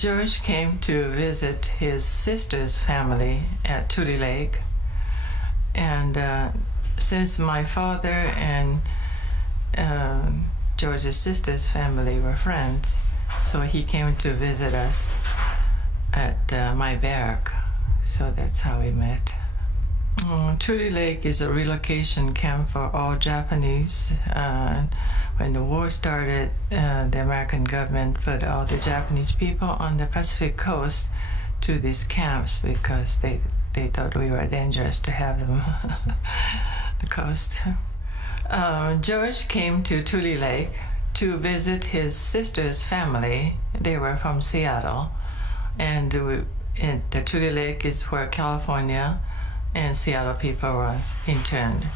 George came to visit his sister's family at Tule Lake, and since my father and George's sister's family were friends, so he came to visit us at my barrack. So that's how we met. Tule Lake is a relocation camp for all Japanese. When the war started, the American government put all the Japanese people on the Pacific coast to these camps because they thought we were dangerous to have them the coast. George came to Tule Lake to visit his sister's family. They were from Seattle, and the Tule Lake is where California and Seattle people were interned.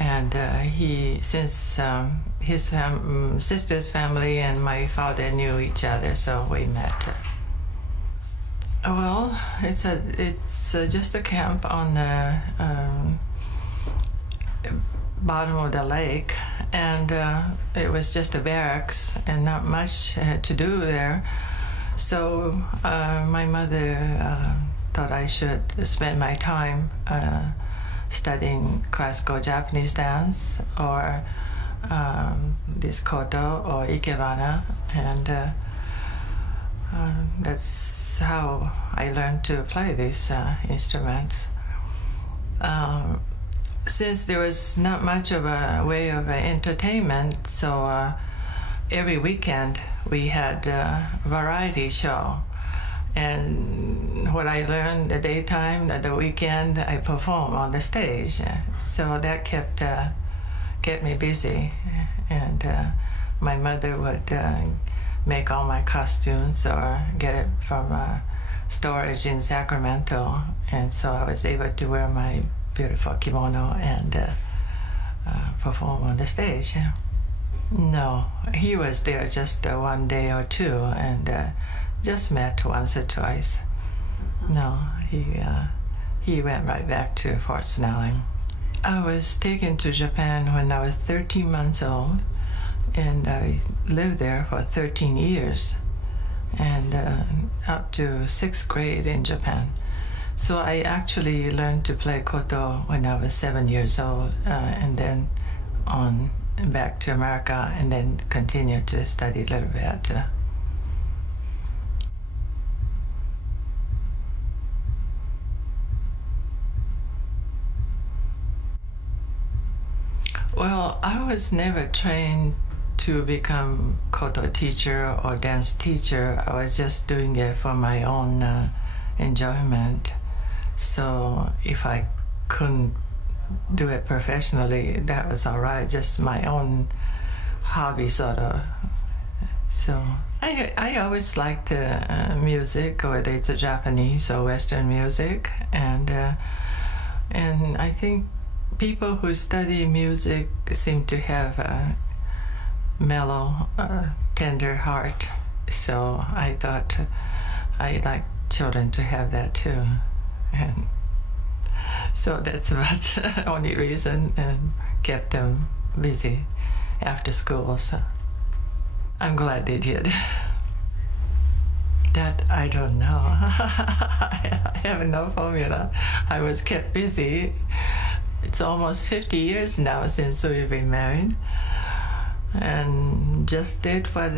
And since his sister's family and my father knew each other, so we met. Well, it's just a camp on the bottom of the lake, and it was just a barracks and not much to do there. So my mother thought I should spend my time studying classical Japanese dance or this koto or ikebana, and that's how I learned to play these instruments. Since there was not much of a way of entertainment, so every weekend we had a variety show. And what I learned the daytime, the weekend, I perform on the stage. So that kept me busy. And my mother would make all my costumes or get it from storage in Sacramento. And so I was able to wear my beautiful kimono and perform on the stage. No, he was there just one day or two, and just met once or twice. No, he went right back to Fort Snelling. I was taken to Japan when I was 13 months old, and I lived there for 13 years, and up to 6th grade in Japan. So I actually learned to play koto when I was 7 years old, and then on back to America, and then continued to study a little bit. Well, I was never trained to become koto teacher or dance teacher. I was just doing it for my own enjoyment. So if I couldn't do it professionally, that was all right, just my own hobby sort of. So I always liked music, whether it's a Japanese or Western music, and I think people who study music seem to have a mellow, tender heart. So I thought I'd like children to have that too. And so that's about the only reason, and kept them busy after school. So I'm glad they did. That I don't know. I have no formula. I was kept busy. It's almost 50 years now since we've been married, and just did what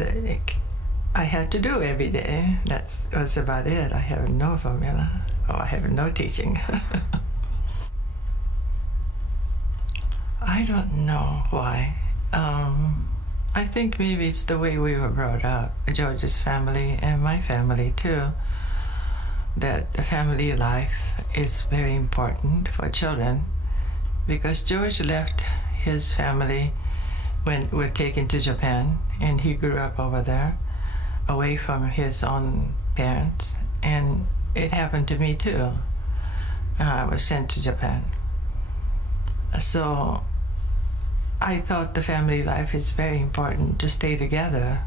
I had to do every day. That was about it. I have no formula. I have no teaching. I don't know why. I think maybe it's the way we were brought up, George's family and my family too, that the family life is very important for children, because George left his family when we were taken to Japan, and he grew up over there, away from his own parents, and it happened to me too. I was sent to Japan. So I thought the family life is very important, to stay together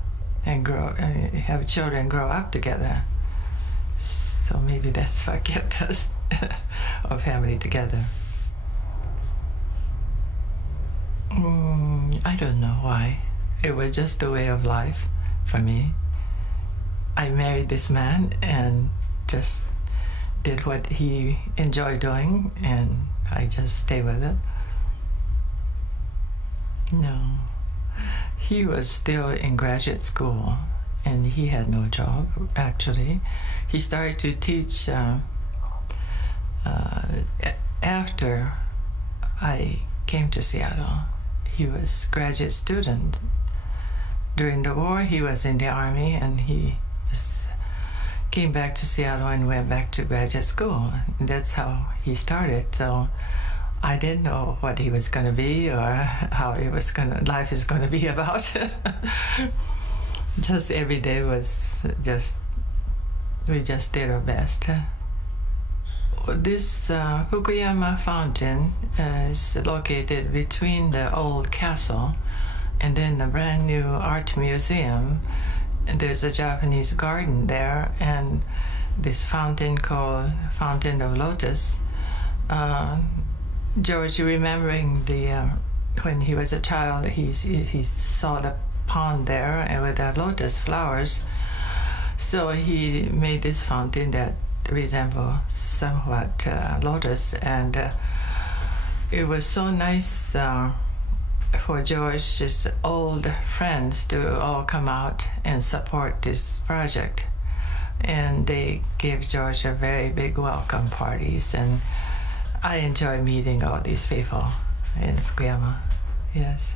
and grow, have children grow up together. So maybe that's what kept us, our family together. I don't know why. It was just a way of life for me. I married this man and just did what he enjoyed doing, and I just stayed with it. No. He was still in graduate school, and he had no job, actually. He started to teach after I came to Seattle. He was a graduate student. During the war, he was in the Army, and he came back to Seattle and went back to graduate school. And that's how he started. So I didn't know what he was going to be or how life is going to be about. Just every day was we just did our best. This Fukuyama fountain is located between the old castle and then a brand new art museum. And there's a Japanese garden there, and this fountain called Fountain of Lotus. George, remembering when he was a child, he saw the pond there and with the lotus flowers. So he made this fountain that resembled somewhat lotus, and it was so nice for George's old friends to all come out and support this project. And they gave George a very big welcome parties, and I enjoy meeting all these people in Fukuyama. Yes.